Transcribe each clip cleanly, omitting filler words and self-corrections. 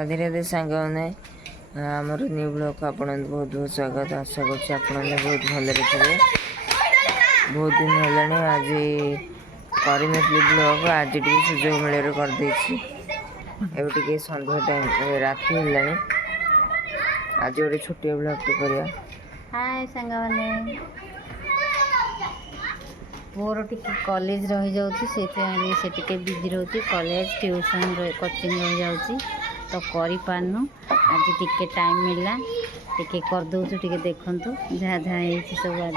राधे राधे सांग मैंने आमर न्यू ब्लॉग को आपन बहुत बहुत स्वागत। आशा कर बहुत भले थे। बहुत दिन है आज कर ब्लॉग आज टी सुजोग मेल करदे टे सन्ध्या टाइम राति है। आज गोटे छोटिया ब्लॉग टे करिया। हाय सांग मैंने मोर टी कॉलेज रही जाऊँगी से बिजी रोचे कॉलेज ट्यूशन कोचिंग रही जाऊँगी तो करी पारनु आज टिके टाइम मिलला टिके कर दउछु टिके देखंतु जहा जहा हेछि सब आज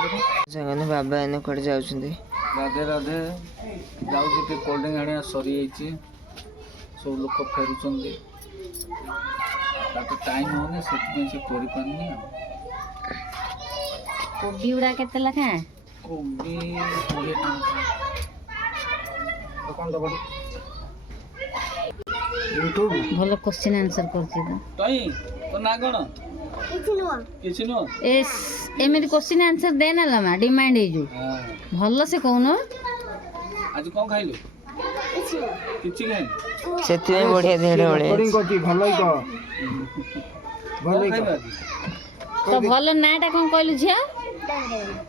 संगने बाबा एने कड जाउछंदी। राधे राधे जाउछि के कोल्ड ड्रिंक आनिया सरी जाइछि सब लोक फेरुछंदी ताके टाइम होने सेति से करि पारनी। कोबी उड़ा केते लखा कोबी 20 टका दुकान दबडी यूट्यूब भलो क्वेश्चन आंसर करछि तई तो ना गण किछि नो एस एमेदी क्वेश्चन आंसर दे ना लमा डिमांड हे जो भलो से कहनो आज कोन खाइलो किछि खाइ सेति में बढ़िया धेड़े होले रिकॉर्डिंग करछि भलो ही कह तो भलो नाटा कोन कहलु झिया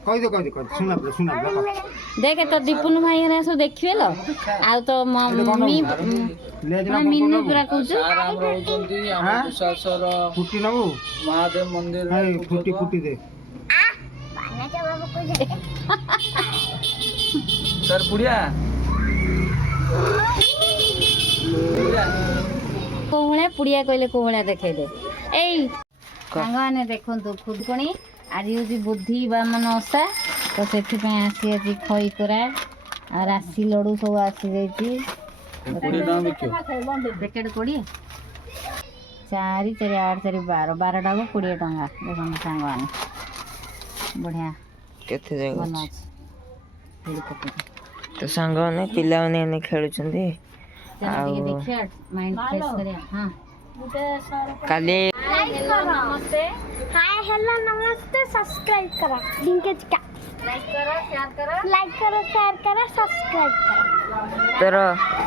कहि दे सुना देख तो दीपुन भाई ने सब देखिए लो आ तो मम्मी मीनू पूरा कहू सार हम रहउचंती हम कुशासर फुटी नबो महादेव मंदिर फुटी दे सर पुड़िया कोहळा पुड़िया कहले कोहळा देखे दे ए सांगाने देखंतु खुदकणी आज हूँ बुद्धि बामन ओषा तो से आसी आज खई करा आ राशि लडू सब आसी जाइए पैकेट 20 4 4 8 4 12 12 टा 20 टंका देखो सांग मैंने बढ़िया केते जगह बना तो सांग ने पिला ने खेलुछंदी देखिए माइंड फ्रेश करे। हां काले नमस्ते हाय हेलो नमस्ते सब्सक्राइब करा लिंकेज का लाइक करो शेयर करो सब्सक्राइब करो तोर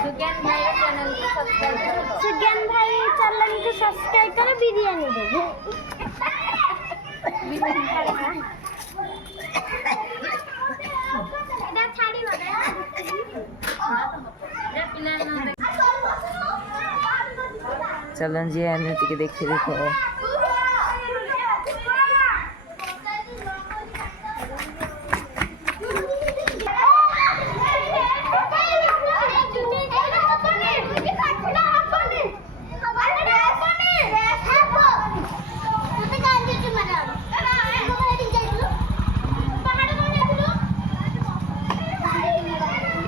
सुज्ञान भाई चैनल को सब्सक्राइब करो सुज्ञान भाई चैनल को सब्सक्राइब करो बिरयानी दे इधर छाड़ी मत चलन जी आने टिके देखी देखो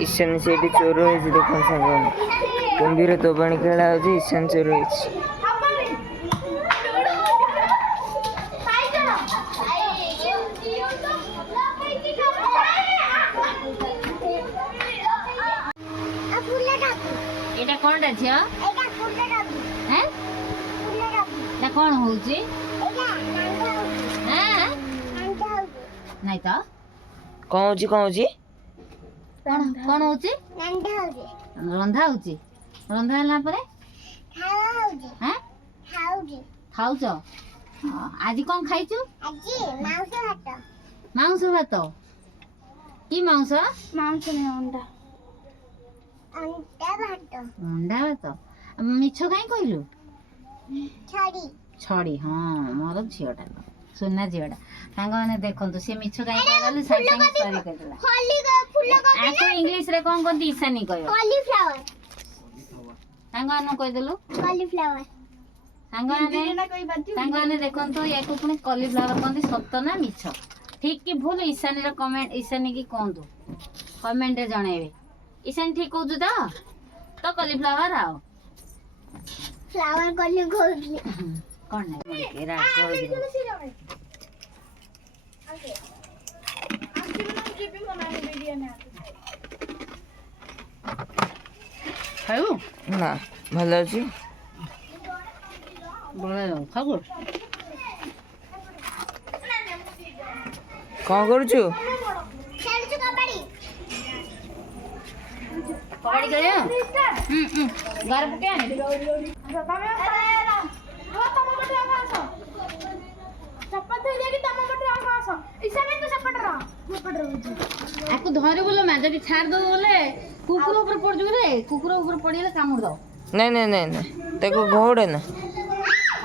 ईशान से चोर हो देख सांग कुंभीर दोबाणी खेला हो ईशान चोर हो एटा कोनटा छिया हैं एटा कोन होउची हैं नहीं तो कौन होची कोन कोन होउची रंधा होउची रंधा हला परे हैं खाउछ आज कोन खाइछु मांस भात की मांस अंडा भात मिछ काई कहलु छड़ी हाँ मोर झीटा सुना झीटा सांग मैंने देखंतु से मिछ काई कहलु साइड साइड सॉरी कहला आको इंग्लिश रे कोन कोन ईशानी कहयो कॉलीफ्लावर सांग आनो कह देलु कॉलीफ्लावर सांग मैंने देखंतु याको पुनी कॉलीफ्लावर कहंती सत्य ना मिछ ठीक की भूल ईशानी रे कमेंट ईशानी की कहंतु कमेंट रे जणाइबे ईशानी ठीक कहू तो कॉलीफ्लावर आओ फ्लावर कॉली गोली कौन नहीं के रात खाऊ ना भल अच्छी बड़ा खाऊ कौन करुचु कबड्डी खेल घर पके चप्पल धोई देगी तम पटे आ आस इसा नहीं तो सेपट रह सेपट रह आको धरे बोले मैं जब छाड़ दो बोले कुकुर ऊपर पड़ जू रे कुकुर ऊपर पड़िले कामुड़ दो नहीं नहीं नहीं नहीं देखो घोड़े ना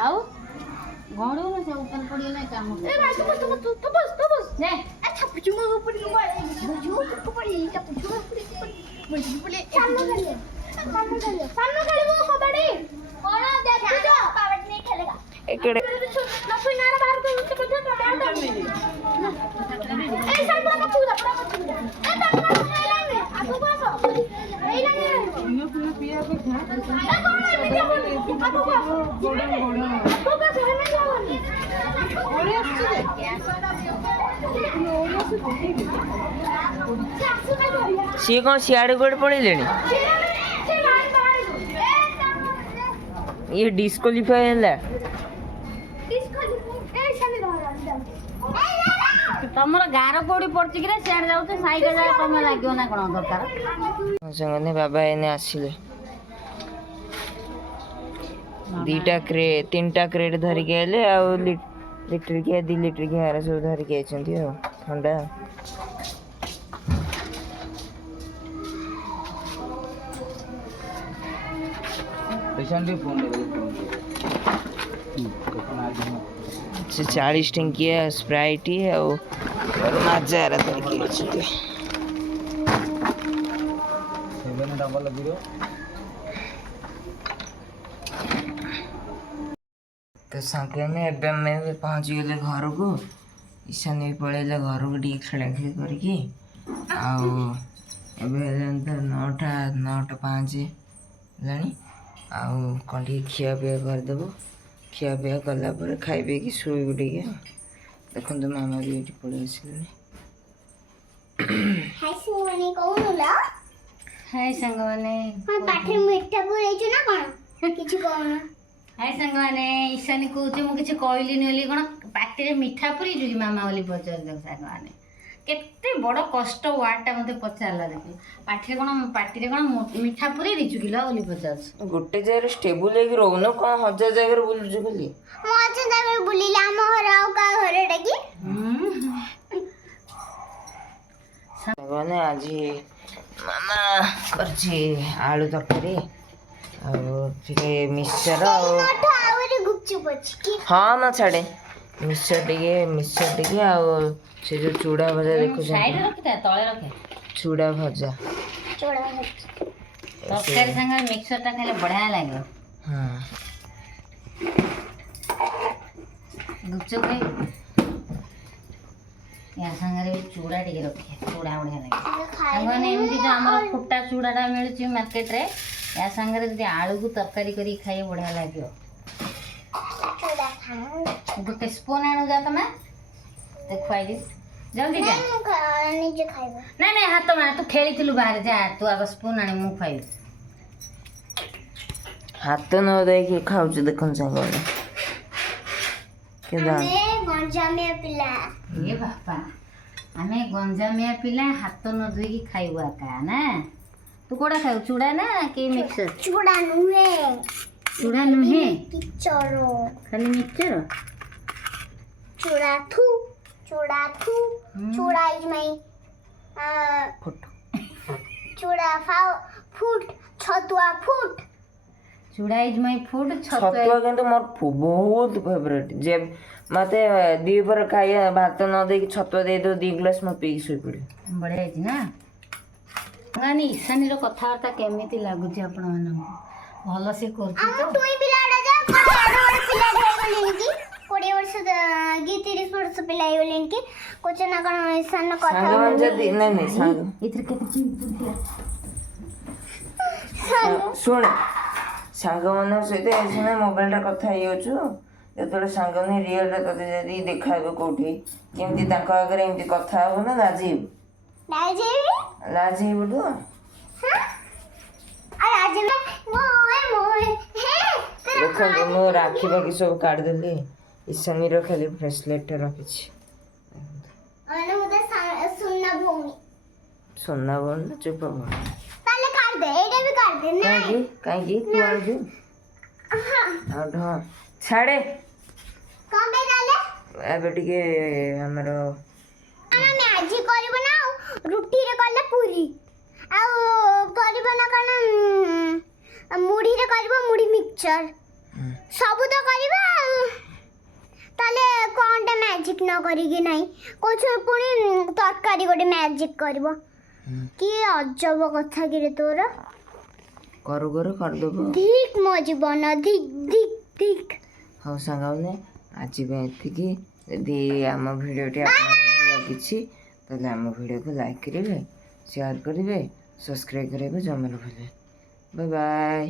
आउ घोड़ो ना से ऊपर पड़िले कामुड़ ए भाई तू बस ने अच्छा पुचुमा ऊपर ऊपर बुझू को पड़ी क्या पुचुमा ऊपर बुझू पड़े सामने खेले वो कबड्डी कौन देख जो कबड्डी नहीं खेलेगा एकड़े लफी नारा बाहर को उससे पूछो तो बैठ ए साइड में पूरा पूरा ए तक लाइन में आगो बसो ए लाइन में पियो पिया को था आगो बसो आगो बसो हमें जाओ ओरे सी कौन सियाड़े गोड़े पड़े ये डिस्क्वालीफाई है तमर गार कोडी पड़ची कि रे सियाड़ जाऊ तो साइड जा तमे लागियो ना कोन दरकार संगने बाबा एने आसिले तीनटा क्रेट धरिक आइले आ लिटर के 2 लिटर के हारा सब धरिक आइछन्ती हो ठंडा पेशेंट फोन से 40 टंकिया स्प्राइट है और माजा धरिक आइछन्ती 700 तो संगे में एबे में पहुँच गए घर को ईशान भी पड़े घर को टी खेला खेल करके आउ एबे तो 9:05 है आउ कौन टी खिया पिया करदेव खिया पिया कलापर खाइबे कि शोबू टे देखो तो मामा भी ये पड़े आसिले हाय सुमनी कहूनुला हाय संग माने हां पाठे मिठा पुरैछु ना कोन किछि कहना हाय संग माने ईशानी कहूचे मु किछि कहली नेली कोन पाटी रे मिठा पुरी जुगी मामा वाली पचार दे संग माने केते बड़ कष्ट वार्ड टा मते पचारला देखि पाटी रे कोन मिठा पुरी रि जुगिला वाली पचार गोटे जगह स्टेबल है कि रहनो कौन हजार जगह बुलजु खाली मजा जाबे बुलिला हम हराव का घरे डकी मैंने आज मामा करछि आलू तरकारी और टिके मिक्सचर नठ आवरे गुपचुप अछि की हाँ ना छाड़े मिक्सचर टिके और से जो चूड़ा भजा देखो साइड रखता तळे रखे चूड़ा भजा चोड़ा तरकारी संग मिक्सर टा खाले बढ़िया लागे हाँ गुपचुप खाई या संगरे चूड़ा टिके रखे चूड़ा बढ़िया लागे संगने एमती जो हमर फुट्टा चूड़ाटा मिलुची मार्केट रे या संगरे जदि आलू को तरकारी करी खाई बढ़िया लागियो चोड़ा खाऊ गोटे स्पून आनु जा तमे देख खाई दिस जल्दी जा निजे खाइबा नहीं नहीं हाथ माने तू खेली बाहर जा तू आग स्पून आने मु खाई हाथ न देखिए खाऊच देखन संग के दान हमें गंजामिया पिला ये बापा हमें गंजामिया पिला हाथ न धोई खाइबा का ना तू कोड़ा खाऊ चूड़ा ना कि मिक्सर चूड़ा नुहे चूड़ा नुहे किचरो खाली मिक्सर चूड़ा थू चूड़ा इज माय फुट चूड़ा फूट छतुआ फूट चूड़ा इज माय फूड छतुआ किंतु मोर बहुत फेवरेट जे मते दी पर खाई भात न देकी छतुआ दे दो 2 ग्लास म पी सोई पड़े बढ़िया है ना गानी ईशानी रो कथावार्ता केमिति लागुची आपण मानन भलो से करची हम तो तुई पिलाडा जा 20 वर्ष की 30 वर्ष पिला होलेन की कुछ ना कण ईशान कथा सांग मन जदी नहीं सांग इधर केते चिंतु सुन सांग मन सहित एसने मोबाइल टा कथा हियोछु जेतले सांग ने रियल टा तते जदी देखाबे कोठी केमती ताका अगर एमती कथा हो ना लाजीब बडू हां अरे आज मैं मोए हे देखो मो राखी बाकी सब काट देली ईशानी रो खाली ब्रेसलेट रखी छी अने मुदे सुनना भूमि सोना बोल चुप हो ताले काट दे एडे भी काट दे ना काई तू आजू हां हां ढ छाड़े कौन बे डाले ଏବେ ଟିକେ ଆମର ଆମେ ଆଜି କରିବ ନା ରୁଟିରେ କଲେ ପୁରୀ ଆଉ କରିବ ନା କଣ ମୁଢ଼ିରେ କରିବ ମୁଢ଼ି ମିକ୍ସଚର ସବୁ ତ କରିବା ଆଉ ତାହେଲେ କ'ଣଟା ମ୍ୟାଜିକ୍ ନ କରିକି ନାହିଁ କହୁଛୁ ପୁଣି ତରକାରୀ ଗୋଟେ ମ୍ୟାଜିକ୍ କରିବ କି ଅଜବ କଥା କିରେ ତୋର କରୁ କରୁ କରିଦେବୁ। ଧିକ୍ ମୋ ଜୀବନ ଧିକ୍ ଧିକ୍ ଧିକ୍। ହଉ ସାଙ୍ଗମାନେ ଆଜି ପାଇଁ ଏତିକି। ଯଦି ଆମ ଭିଡ଼ିଓଟି ଆପଣଙ୍କୁ ଭଲ ଲାଗିଛି ତାହେଲେ ଆମ ଭିଡ଼ିଓକୁ ଲାଇକ୍ କରିବେ, ସେୟାର କରିବେ, ସବସ୍କ୍ରାଇବ୍ କରିବାକୁ ଜମାରୁ ଭୁଲିବେ। Bye bye.